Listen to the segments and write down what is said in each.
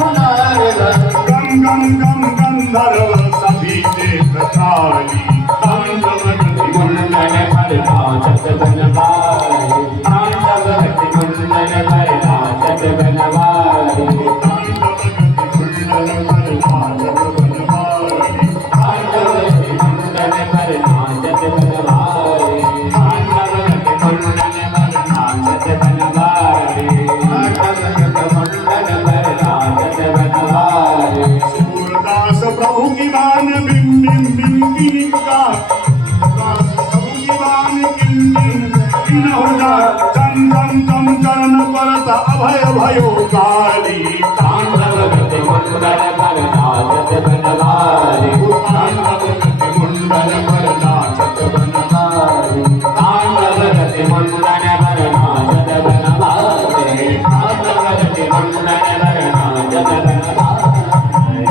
गम गम गम गंधर्व सभी देख काली तांडव गति मुंडन पर नाचत बनवारी तांडव गति मुंडन पर नाचत बनवारी तांडव गति मुंडन पर नाचत बनवारी तांडव गति मुंडन पर नाचत बनवारी तांडव गति मुंडन पर नाचत बनवारी सूरदास प्रभु की बान बिम बिम बिम की का चम चम चम चरण परत अभय भयो काली तांडव गति मुंडन पर नाचत बनवारी तांडव गति मुंडन पर नाचत बनवारी तांडव गति मुंडन पर नाचत बनवारी तांडव गति मुंडन पर नाचत बनवारी।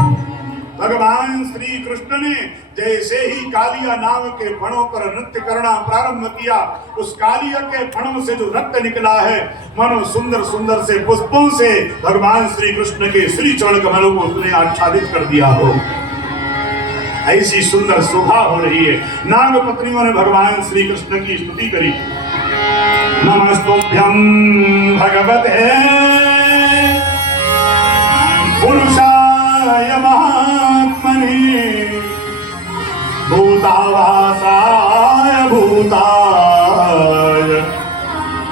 भगवान श्री कृष्ण ने जैसे ही कालिया नाग के फणों पर नृत्य करना प्रारंभ किया, उस कालिया के फणों से जो रक्त निकला है मानो सुंदर सुंदर से पुष्पों से भगवान श्री कृष्ण के श्री चरण कमलों को उसने आच्छादित कर दिया हो। ऐसी सुंदर शोभा हो रही है। नाग पत्नियों ने भगवान श्री कृष्ण की स्तुति करी। नमस्तुभ्यं भगवते पुरुषाय महात्मने भूतावासाय भूताय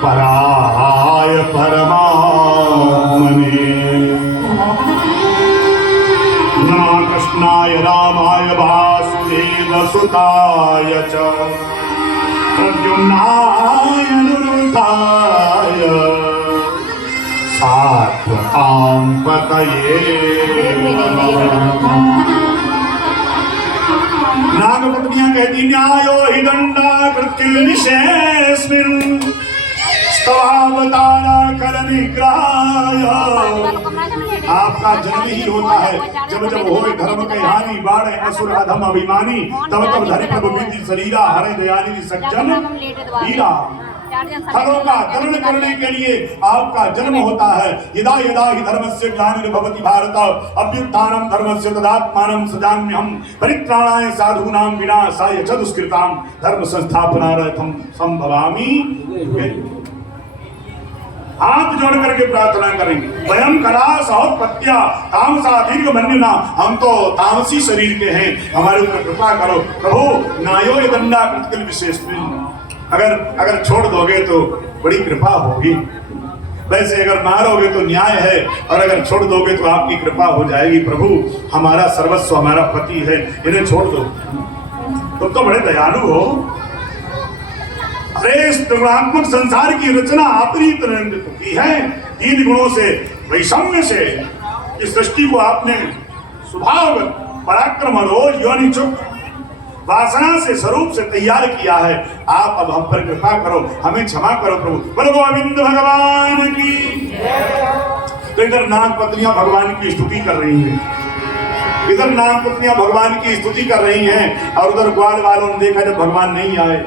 पराय परमात्मने नमः कृष्णाय रामाय वासुदेवसुताय च प्रद्युम्नाय अनिरुद्धाय सात्वतां पतये। नागपत्नियां कहती न्यायो हि दंडाकृत्य निशेस्मिन् स्तवावतारा कर निग्रहाय। आपका जन्म ही होता है जब जब होवे धर्म के हानि बाढ़ असुर अधम अभिमानी तब तब धरि प्रभु विधि शरीरा हरे दयानिधि सज्जन हीरा। फलों का तरण करने के लिए आपका जन्म होता है। यदा यदा हि धर्मस्य ग्लानिर्भवति भारत अभ्युत्थानं धर्मस्य तदात्मानं सृजाम्यहं परित्राणाय साधूनां विनाशाय च दुष्कृतां धर्म संस्थापनार्थं संभवामि। हाथ जोड़ करके प्रार्थना करेंगे। वयम कलास और पत्या तामसा दीर्घ मन्युना, हम तो तामसी शरीर के हैं, हमारे ऊपर कृपा करो प्रभु। नायो ये दंडा कृतिल विशेष, अगर छोड़ दोगे तो बड़ी कृपा होगी, वैसे अगर मारोगे तो न्याय है और अगर छोड़ दोगे तो आपकी कृपा हो जाएगी। प्रभु हमारा सर्वस्व हमारा पति है, इन्हें छोड़ दो। तुम तो बड़े दयालु हो। अरे इस त्रिगुणात्मक संसार की रचना आपने की है, 3 गुणों से वैषम्य से इस सृष्टि को आपने स्वभाव पराक्रम रोज योनि चुप वासना से स्वरूप से तैयार किया है। आप अब हम पर कृपा करो, हमें क्षमा करो प्रभु। बोलो गोविंद भगवान की। तो इधर नाग पत्नियां भगवान की स्तुति कर रही हैं, इधर नाग पत्नियां भगवान की स्तुति कर रही हैं और उधर ग्वाल वालों ने देखा जब भगवान नहीं आए,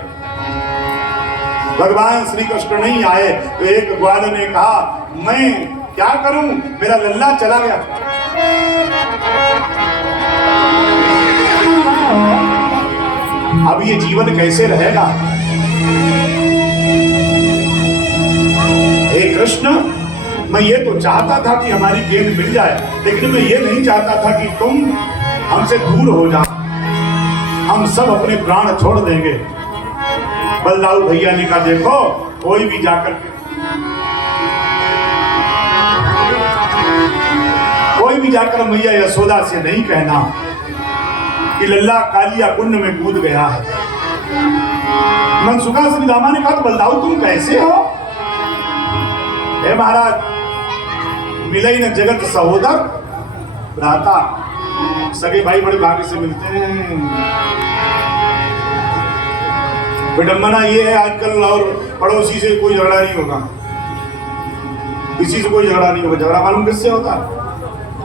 भगवान श्री कृष्ण नहीं आए, तो एक ग्वाल ने कहा मैं क्या करूं, मेरा लल्ला चला गया। अब ये जीवन कैसे रहेगा। हे कृष्ण, मैं ये तो चाहता था कि हमारी गेंद मिल जाए, लेकिन मैं ये नहीं चाहता था कि तुम हमसे दूर हो जाओ। हम सब अपने प्राण छोड़ देंगे। बलदाऊ भैया ने कहा देखो कोई भी जाकर मैया यशोदा से नहीं कहना कि लल्ला कालिया कुंड में कूद गया है। मनसुखा श्रीदामा ने कहा तो बलदाऊ तुम कैसे हो। हे महाराज, मिले न जगत सहोदर भ्राता, सगे भाई बड़े भाग्य से मिलते हैं। विडंबना ये है आजकल, और पड़ोसी से कोई झगड़ा नहीं होगा, किसी से कोई झगड़ा नहीं होगा। झगड़ा मालूम किससे होता है?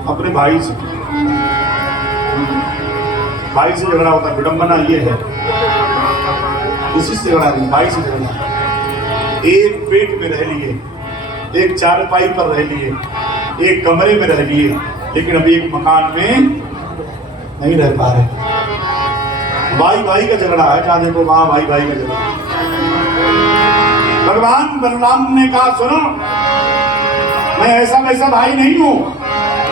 अपने भाई से, भाई से झगड़ा होता है। विडंबना ये है, किसी से झगड़ा नहीं, भाई से झगड़ा। एक पेट में रह लिए, एक चारपाई पर रह लिए, एक कमरे में रह लिए, लेकिन अभी एक मकान में नहीं रह पा रहे। भाई भाई का झगड़ा है, जहां देखो वहां भाई भाई का झगड़ा। भगवान बलराम ने कहा सुनो, मैं ऐसा वैसा भाई नहीं हूं,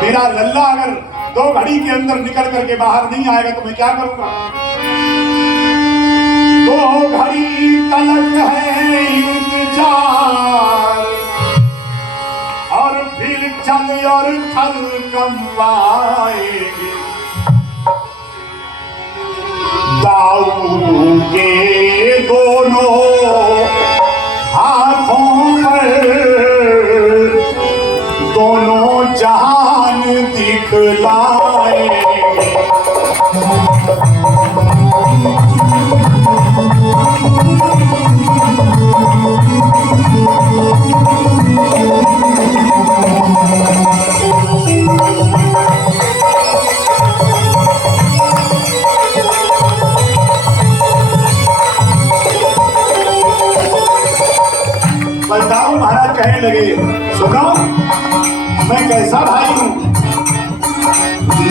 मेरा लल्ला अगर 2 घड़ी के अंदर निकल करके बाहर नहीं आएगा तो मैं क्या करूंगा। 2 घड़ी तलक है इंतजार, और फिर चल और थल कमाएंगे। दाऊ के दोनों हाथों पर दोनों जहान दिखलाएंगे। बलदाऊ महाराज कहने लगे सुनो, मैं कैसा भाई हूं,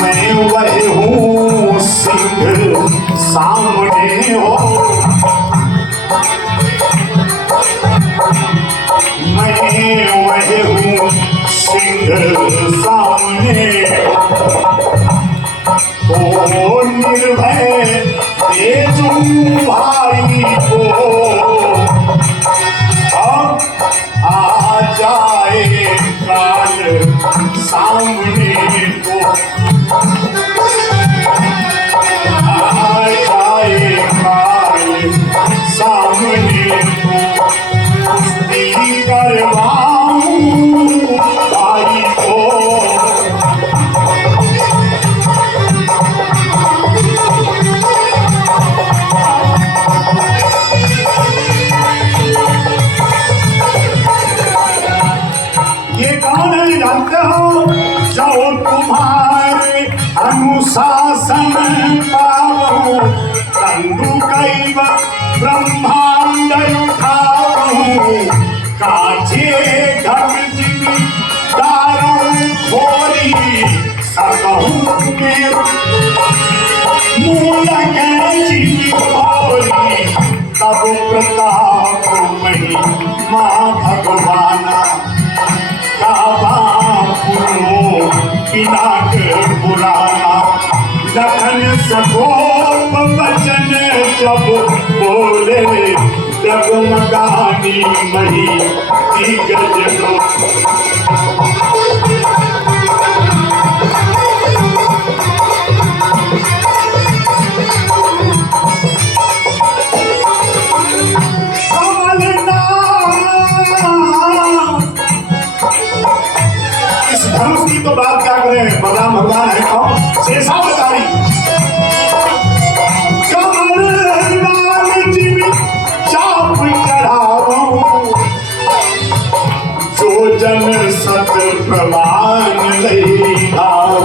मैं वह हूं सिंह सामने हो, मैं वह हूं सिंह सामने हो, निर्भय दे दूं भाई को, आ जाए काल सामने को, आ जाए काल सामने को, कुश्ती करवाऊं भाई को। जानते हो जो तुम्हारे अनुशासन पावो, कंदुकैव ब्रह्मांड उठावो, काचे घट जिमीदारों खोरी सकहूं के मूल जिमी खोरी, तब प्रताप महिमा भगवाना, पिनाक पुराना, लखन सगोप वचन जब बोले, डगमगानी मही दिग्गज लो। धनुष की तो बात क्या करें, बलराम भगवान है कौन, शेषावतारी। कमल जी चाप चढ़ाओ, जो जन सत प्रवान ले आओ।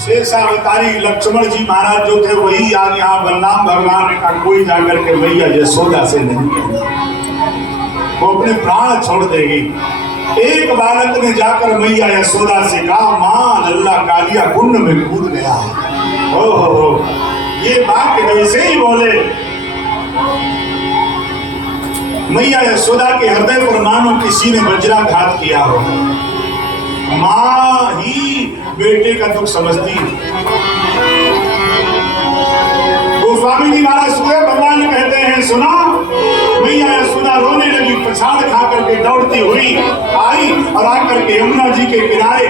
शेषावतारी लक्ष्मण जी महाराज जो थे वही आज यहाँ बलराम भगवान ने कहा कोई जाकर के मैया यशोदा से नहीं कहना, वो अपने प्राण छोड़ देगी। एक बालक ने जाकर मैया यशोदा से कहा मां लल्ला कालिया कुंड में कूद गया। ओहो, ये बात वैसे ही बोले। मैया यशोदा के हृदय पर मानो किसी ने वज्राघात किया हो। मां ही बेटे का दुख समझती है। गोस्वामी जी महाराज सुखदेव भगवान कहते हैं सुना, मैया यशोदा रोने लगी, प्रसाद खा करके दौड़ती हुई आई और आकर के यमुना जी के किनारे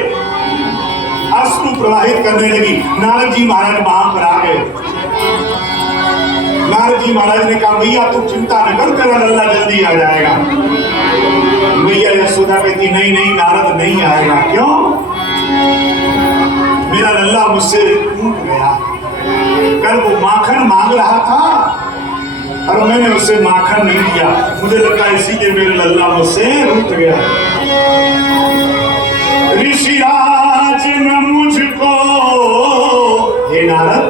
अश्रु प्रवाहित करने लगी। नारद जी महाराज वहां पर आ गए। नारद जी महाराज ने कहा भैया तू चिंता न कर, तेरा लल्ला जल्दी आ जाएगा। मैया यशोदा कहती नहीं नहीं नारद नहीं आएगा। क्यों? मेरा लल्ला मुझसे टूट गया। कल वो माखन मांग रहा था और मैंने उससे माखन नहीं दिया, मुझे लगा इसीलिए मेरा लल्ला मुझसे टूट गया। ऋषिराज ने मुझको, हे नारद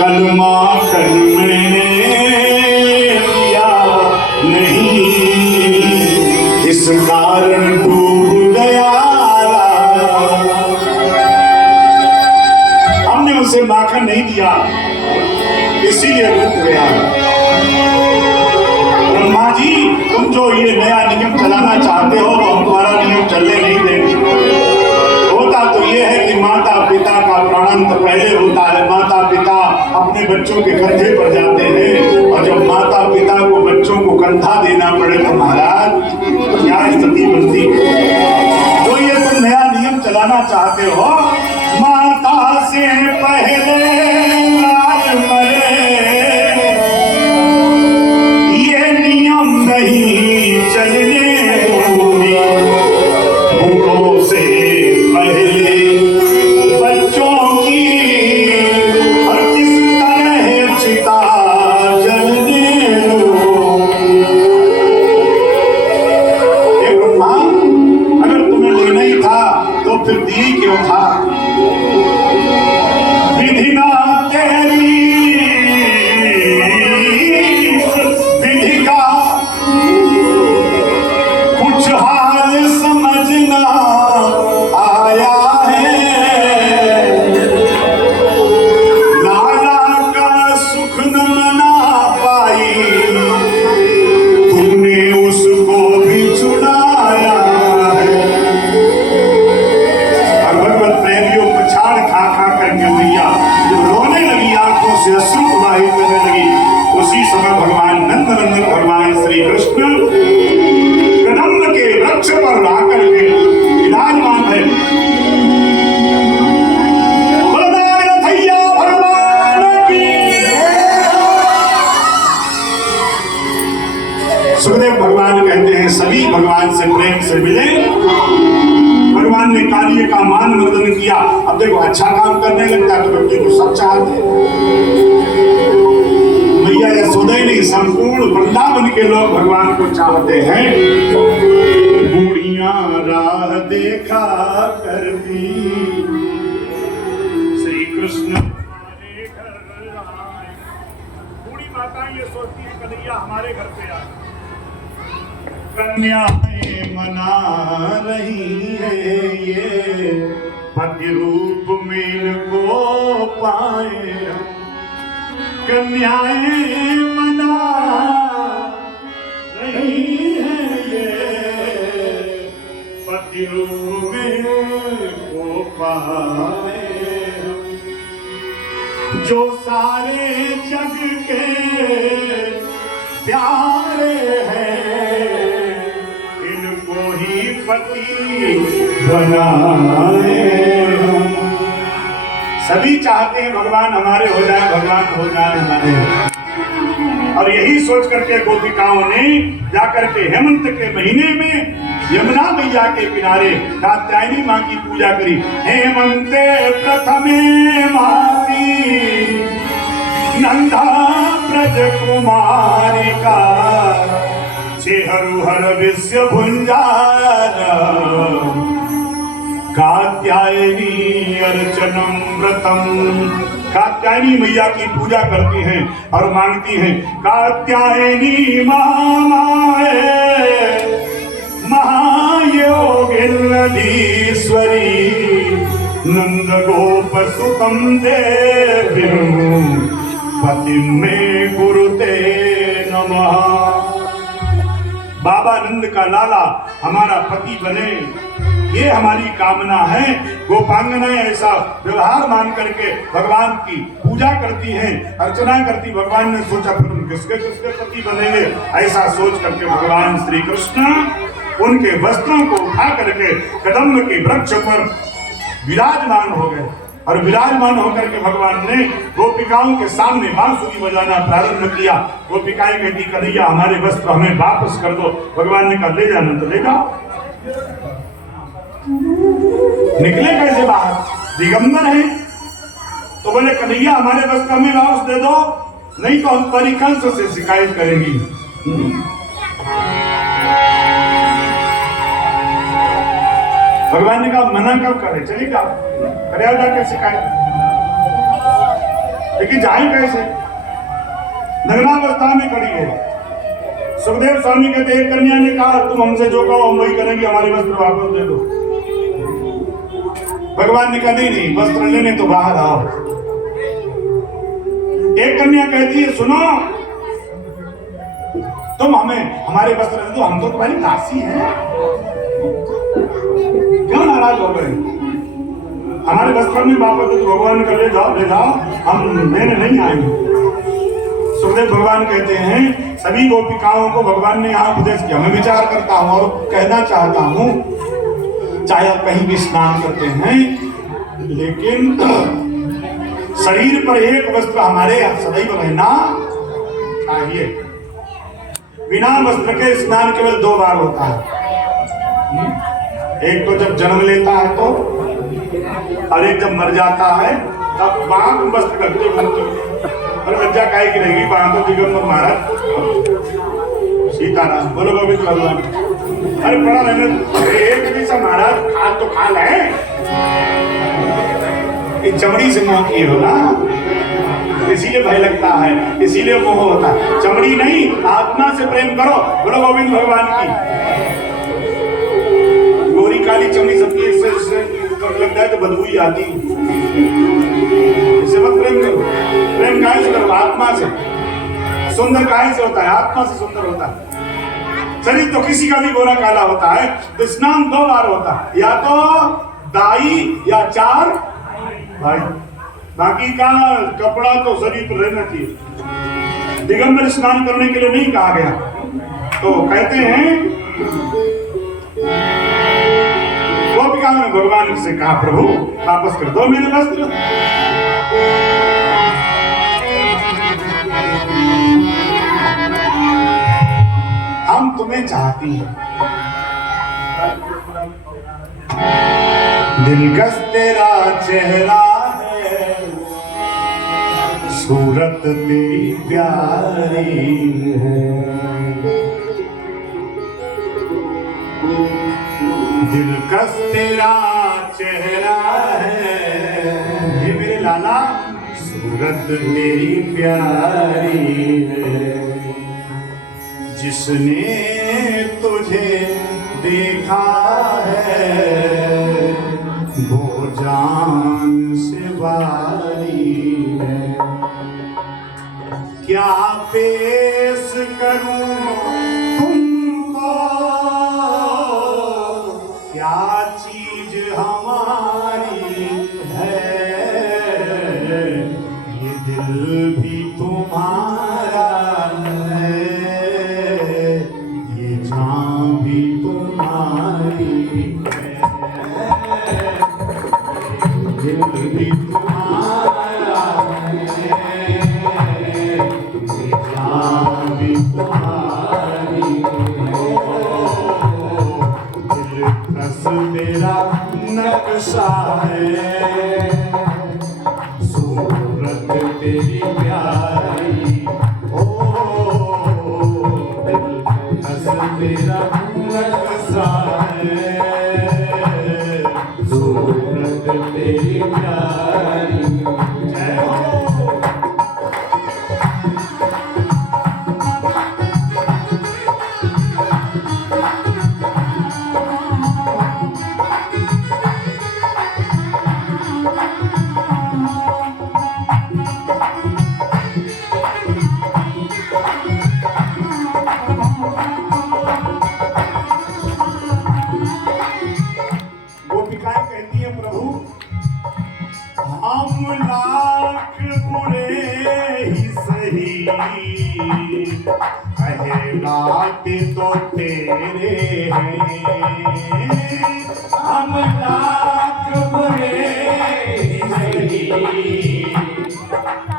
कल माखन मैंने दिया नहीं, इस कारण डूब गया। हमने उसे माखन नहीं दिया, इसीलिए डूब गया। ब्रह्मा जी, तुम जो ये नया नियम चलाना चाहते हो तो हम तुम्हारा नियम चलने नहीं देंगे। होता तो ये है कि माता पिता का प्राणांत पहले होता है। माता पिता अपने बच्चों के कंधे पर जाते हैं, और जब माता पिता को बच्चों को कंधा देना पड़े तो महाराज क्या स्थिति बनती है। जो ये तुम नया नियम चलाना चाहते हो, माता से पहले लाल मरे, ये नियम नहीं चलने दूंगी। बूढ़ों से पहले बच्चों की और किस तरह चिता जलने दो। ब्रह्मा, अगर तुम्हें लेना ही था तो फिर दी क्यों था। विधि ना तेरी विधि का कुछ हाल समझना आया है। लाला का सुख न मना पाई, तुमने उसको भी छुड़ाया है। और भगवत प्रेमियों पछाड़ खा खा करके मैया जब रोने लगी, आंखों से अश्रु प्रवाहित करने लगी, उसी समय भगवान नंदनंदन भगवान श्री कृष्ण कदम्ब के वृक्ष पर आकर के विराजमान है। बलदान भैया भगवान की। सुखदेव भगवान कहते हैं सभी भगवान से प्रेम से मिले। भगवान ने कालिए का मान मर्दन किया। अब देखो अच्छा काम करने लगता तो बच्चे को सब चाहते। मैया यशोदा नहीं, संपूर्ण वृंदावन के लोग भगवान को चाहते हैं। बूढ़िया राह देखा करती, श्री कृष्ण हमारे घर आए। बूढ़ी माता ये सोचती है कन्हैया हमारे घर पे आए। कन्याएं मना रही है ये, पति रूप में इनको पाए। कन्याएं मना रही है ये, पति रूप में इनको पाए। जो सारे जग के प्यारे हैं, इनको ही पति बनाए। सभी चाहते हैं भगवान हमारे हो जाए, भगवान हो जाए हमारे। और यही सोच करके गोपिकाओं ने जाकर के हेमंत के महीने में यमुना मैया के किनारे कात्यायनी माँ की पूजा करी। हेमंते प्रथमे मासी नंदा ब्रज कुमारी का, चेहरु हर विश्व भुंजान, कात्यायनी अर्चनम व्रतम। कात्यायनी मैया की पूजा करती हैं और मांगती हैं कात्यायनी महामाये महायोगिल्लधीश्वरी, नंद गोप सुतम देवीं, पतिं मे कुरुते नमः। बाबा नंद का लाला हमारा पति बने, ये हमारी कामना है। गोपांगनाएं ऐसा व्यवहार मान करके भगवान की पूजा करती हैं, अर्चना करती। भगवान ने सोचा फिर हम किसके किसके पति बनेंगे, ऐसा सोच करके भगवान श्री कृष्ण उनके वस्त्रों को उठा करके कदम्ब के वृक्ष पर विराजमान हो गए। और विराजमान होकर के भगवान ने गोपिकाओं के सामने बांसुरी बजाना प्रारंभ किया। गोपिकाएं कहती कन्हैया हमारे वस्त्र हमें वापस कर दो। भगवान ने कहा ले जाना तो ले जाओ। निकले कैसे बाहर, दिगंबर है तो बोले कन्हैया हमारे वस्त्र हमें वापस दे दो, नहीं तो हम परिखंस से शिकायत करेंगी। भगवान ने कहा मना कब करे, चली जाओ, करे जाके शिकायत। लेकिन जाए कैसे? नग्नावस्था में खड़ी है। सुखदेव स्वामी कहते एक कन्या ने कहा तुम हमसे जो कहो हम वही करेंगे, हमारे वस्त्र वापस दे दो। भगवान ने कहा नहीं नहीं, वस्त्र लेने तो बाहर आओ। एक कन्या कहती है सुनो, तुम हमें हमारे वस्त्र दे दो, हम तो तुम्हारी दासी हैं। क्यों नाराज हो गए? हमारे वस्त्र में वापस दे दो। भगवान ने कहा ले जाओ, हम लेने नहीं आएंगे। सुखदेव भगवान कहते हैं सभी गोपिकाओं को भगवान ने यहाँ उपदेश किया। मैं विचार करता हूँ और कहना चाहता हूँ, चाहे आप कहीं भी स्नान करते हैं, लेकिन शरीर पर एक वस्त्र हमारे सदैव रहना चाहिए। बिना वस्त्र के स्नान केवल 2 बार होता है। एक तो जब जन्म लेता है तो, और एक जब मर जाता है तब बांध वस्त्र करते घूमते। और लज्जा काहे की रहेगी, बांधो दिगंबर महाराज सीताराम बोलो गोविंद भगवान। अरे बड़ा रहने एक जैसा महाराज खाल तो खाल है, ये चमड़ी से मोह की हो ना, इसीलिए भय लगता है, इसीलिए मोह होता है। चमड़ी नहीं, आत्मा से प्रेम करो। बोलो गोविंद भगवान की। गोरी काली चमड़ी सबकी लगता है तो बदबू ही आती, इससे मत प्रेम करो। प्रेम काहे से करो? आत्मा से। सुंदर काहे से होता है? आत्मा से सुंदर होता है। शरीर तो किसी का भी गोरा काला होता है, तो स्नान 2 बार होता है, या तो दाई या 4 भाई। बाकी का कपड़ा तो शरीर पर रहना चाहिए। दिगंबर स्नान करने के लिए नहीं कहा गया। तो कहते हैं गोपिका ने भगवान से कहा प्रभु वापस कर दो मेरे वस्त्र। हम तुम्हें चाहती हैं, दिलकश तेरा चेहरा है, सूरत तेरी प्यारी है। दिलकश तेरा चेहरा है, ये मेरे लाला, सूरत तेरी प्यारी है। जिसने तुझे देखा है वो जान से वारी है। क्या पेश करूं तुमको, क्या चीज हमारी है, ये दिल भी तुम्हारा है, ये जान भी तुम्हारी है, दिल भी तुम्हारा है, ये जान भी तुम्हारी है। दिलकश मेरा नक्शा है, सूरत तेरी प्यारी। ओ दिलकश मेरा नक्शा है, सूरत तेरी प्यारी। जय हो। गोपिकाएं कहती है प्रभु हम लाख बुरे ही सही, कहलाते तो तेरे हैं। हम लाख बुरे ही सही,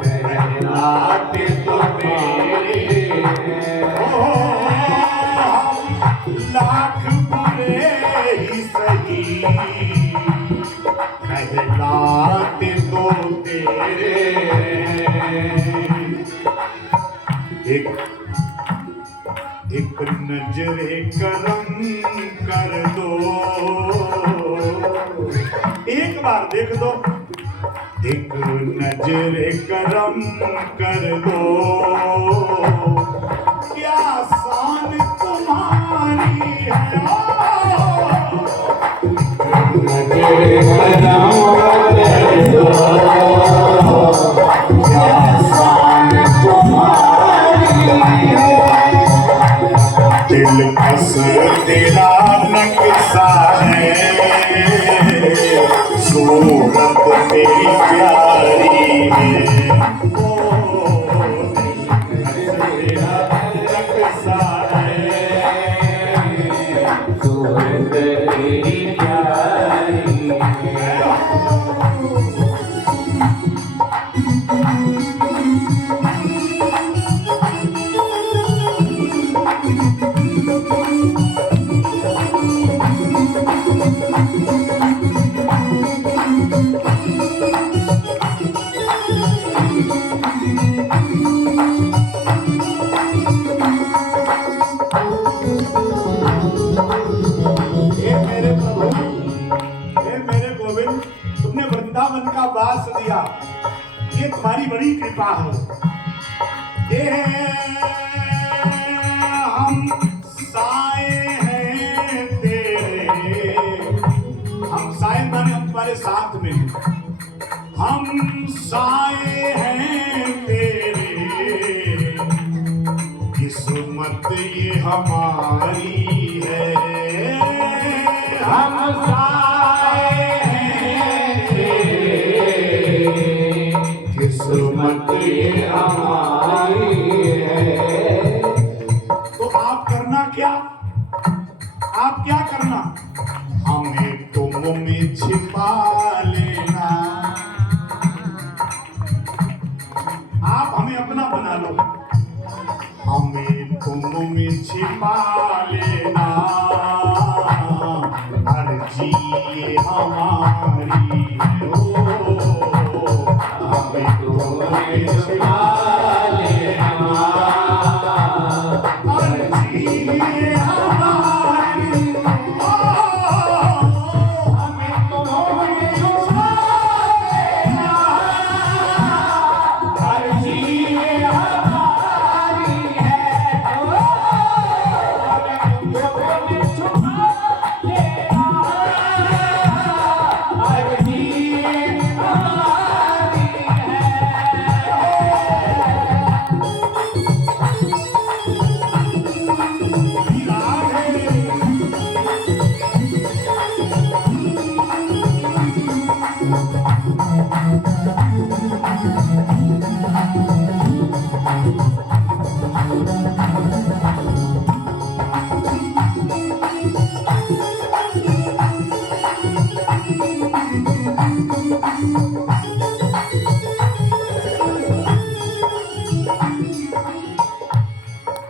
कहलाते तो तेरे हैं। लाख बुरे ही सही, कहलाते तो तेरे। एक नजरे करम कर दो, एक बार देख दो, एक नजर करम कर दो, क्या शान तुम्हारी है। दिल बस तेरा नक्शा है, सूरत तेरी प्यारी है। ओ तेरा नक्शा है, सूरत तेरी प्यारी है। तुमने वृंदावन का वास दिया, ये तुम्हारी बड़ी कृपा है। ये हम साए हैं तेरे, हम साए माने हम तुम्हारे साथ में, हम साए हैं तेरे, किस्मत ये हमारी है। हम साए हैं तेरे, किस्मत ये हमारी है। तो आप करना क्या, आप क्या करना, हमें तुम में छिपा लेना, आप हमें अपना बना लो, हमें तुम में छिपा लेना, अर्जी ये हमारी हो, हमें तुम में छिपा लेना, अर्जी ये हमारी हो, हमें तुम में छिपा लेना, अर्जी ये हमारी है।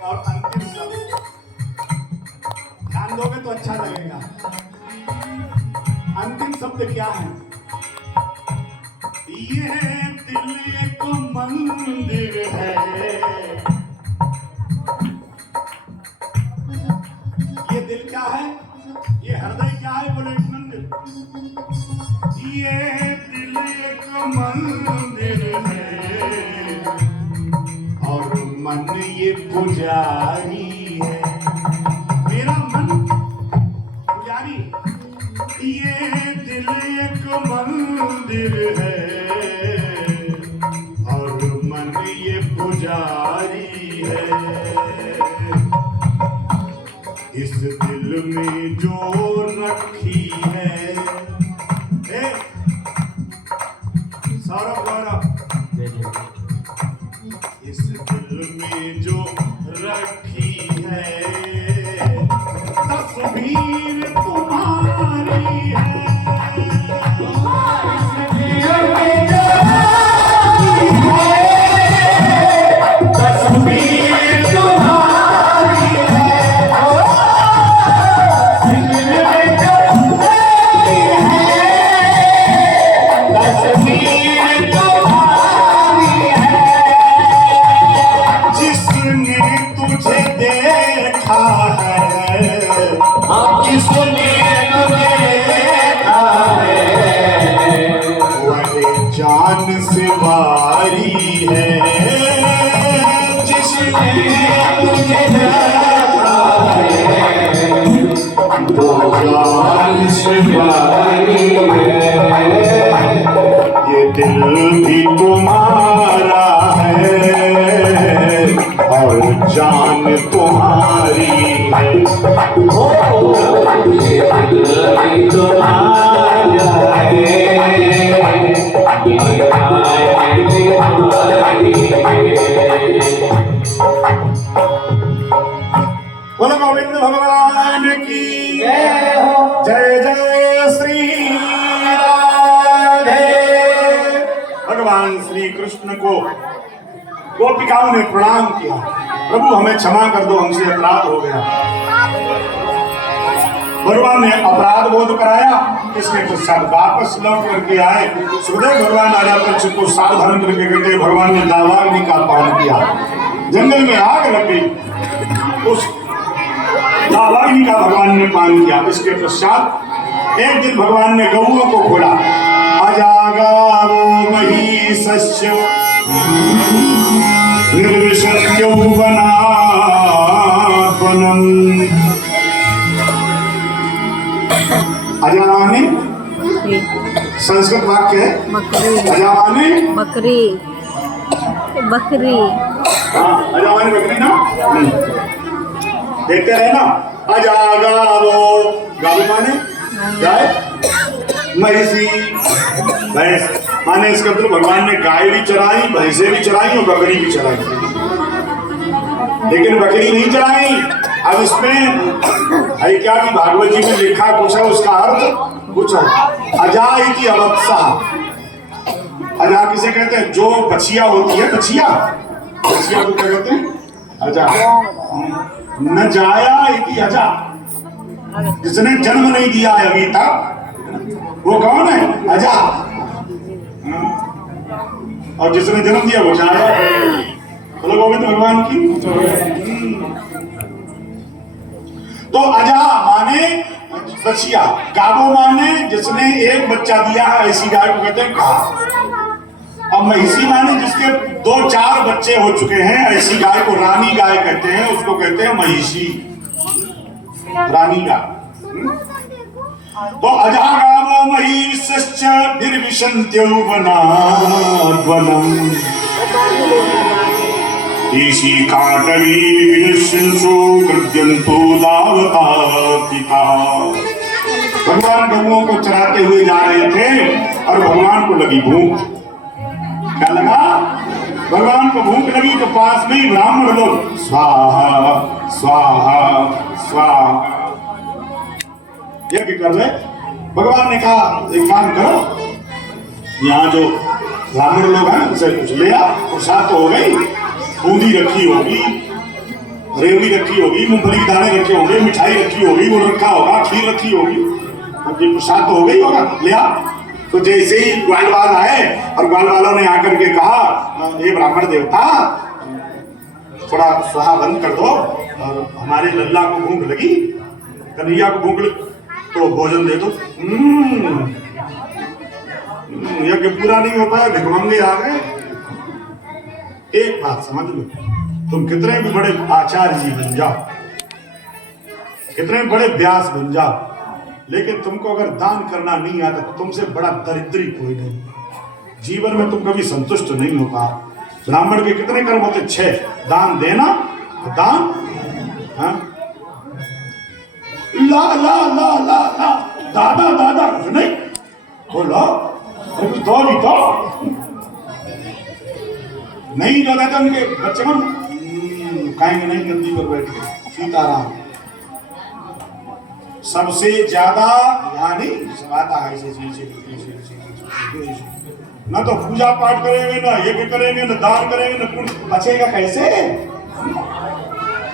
और अंतिम शब्द ध्यान दोगे तो अच्छा लगेगा। अंतिम शब्द क्या है, ये दिल एक मंदिर है, ये दिल क्या है, ये हृदय क्या है, बोले एक मंदिर, ये दिल एक मंदिर है, और मन ये पुजारी है, मेरा मन पुजारी, ये दिल एक मंदिर है, और मन ये पुजारी है, इस दिल में जो रखी है, सौरभ गौरव, इस दिल में जो रखी है, तस्वीर तुम्हारी है, इस दिल में जो रखी है, तस्वीर तुम्हारी है, दिल में जो रखी है, तस्वीर तुम्हारी है, जिसने तुझे देख बोलो गोविंद भगवान की जय हो। जय जय श्री राधे। भगवान श्री कृष्ण को गोपिकाओं ने प्रणाम किया, प्रभु हमें क्षमा कर दो, हमसे अपराध हो गया। भगवान ने अपराध बोध कराया, इसके पश्चात वापस लौट करके आए। सुखदेव भगवान आया परीक्षित को सावधान करके कहते भगवान ने दावाग्नि का पान किया, जंगल में आग लग गई, उस दावाग्नि का भगवान ने पान किया। इसके पश्चात एक दिन भगवान ने गौओं को खोला, अजागारो महिषस्य निर्विशन् यौवनापनम्। अजामाने संस्कृत वाक्य है, अजामाने बकरी बकरी। हाँ, अजामाने बकरी ना, देखते रहे ना। अजागारो गाय माने गाय, महिषी भैंस माने। इसका मतलब भगवान ने गाय भी चराई, भैंसे भी चराई और बकरी भी चराई, लेकिन बकरी नहीं चराई। अब इसमें है क्या कि भागवत जी में लिखा कुछ है, उसका अर्थ कुछ है। अजा इति अवत्सा, अजा किसे कहते हैं? जो बछिया होती है, बछिया, बछिया को क्या कहते हैं? अजा। न जाया इति अजा, जिसने जन्म नहीं दिया है अभी तक, वो कौन है? अजा। और जिसने जन्म दिया वो जाया। बोलो गोविंद भगवान की। तो अजा माने बछिया, गावो माने जिसने एक बच्चा दिया है, ऐसी गाय को कहते हैं गाय। और महिषी माने जिसके 2-4 बच्चे हो चुके हैं, ऐसी गाय को रानी गाय कहते हैं, उसको कहते हैं महिषी, रानी गाय। तो अजा गावो महिषश्च निर्विशन्ति यौवनापनम्। ईशी काटवी विनिश्चिंसो कृत्यंतो दावता पिता। भगवान गौओं को चराते हुए जा रहे थे और भगवान को लगी भूख। क्या लगा? भगवान को भूख लगी तो पास में ही ब्राह्मण लोग स्वाहा स्वाहा स्वाहा यज्ञ कर रहे। भगवान ने कहा एक काम करो, यहाँ जो ब्राह्मण लोग हैं उनसे कुछ ले आ, प्रसाद तो हो गई, बूंदी रखी होगी, रेवड़ी रखी होगी, मूंगफली के दाने रखे होंगे, मिठाई रखी होगी, वो रखा होगा, खीर रखी होगी, तो प्रसाद तो हो गई होगा, ले आ। तो जैसे ही ग्वालवाल आए और ग्वाल वालों ने आकर के कहा, ये ब्राह्मण देवता थोड़ा स्वाहा बंद कर दो, और हमारे लल्ला को भूख लगी, कन्हैया को भूख लगी, तो भोजन दे दो। यज्ञ पूरा नहीं हो पाया, भिखमंगे आ गए। एक बात समझ लो, तुम कितने भी बड़े आचार्य जी बन जाओ, कितने बड़े व्यास बन जाओ, लेकिन तुमको अगर दान करना नहीं आता तो तुमसे बड़ा दरिद्री कोई नहीं। जीवन में तुम कभी संतुष्ट नहीं हो पा। ब्राह्मण के कितने कर्म होते? 6। दान देना, दान, हाँ? ला ला ला ला ला, दादा दादा कुछ नहीं बोलो, तो भी तो नहीं जो रहते उनके बच्चे मन खाएंगे नहीं, गद्दी पर बैठे सीताराम। सबसे ज्यादा यहाँ नहीं आता है न तो पूजा पाठ करेंगे, न यज्ञ करेंगे, न दान करेंगे, न पुण्य, बचेगा कैसे?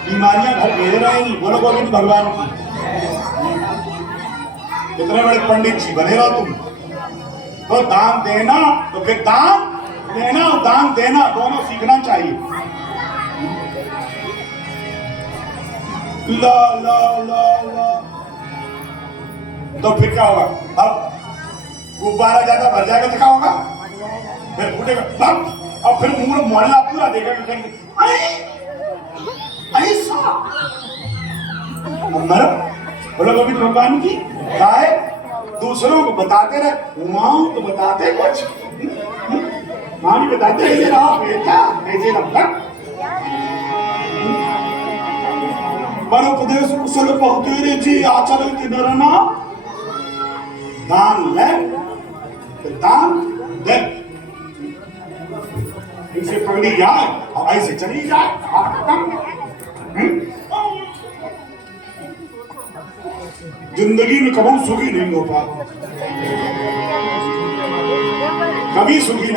बीमारियां घर घेरे रहेंगी। बोलो गोविंद भगवान की। कितने बड़े पंडित जी बने रहो तुम। तो दान देना, तो फिर दान देना और दान देना दोनों सीखना चाहिए। ला ला ला ला, तो फिर क्या होगा? अब गुब्बारा ज्यादा भर जाएगा तो क्या होगा? फिर फूटेगा बम, और फिर मोहल्ला पूरा देखेगा ऐसा। बोलो गोविंद भगवान की। गाय दूसरों को बताते रहे, माँ तो बताते कुछ, माँ भी बताते ऐसे रहा बेटा, ऐसे रहा। परोपदेश कुशल बहुतेरे जी आचरित नरना। दान ले, दान दे, इसे पकड़ी जाए और ऐसे चली जाए। जिंदगी में कभी सुखी नहीं हो पा, कभी सुखी नहीं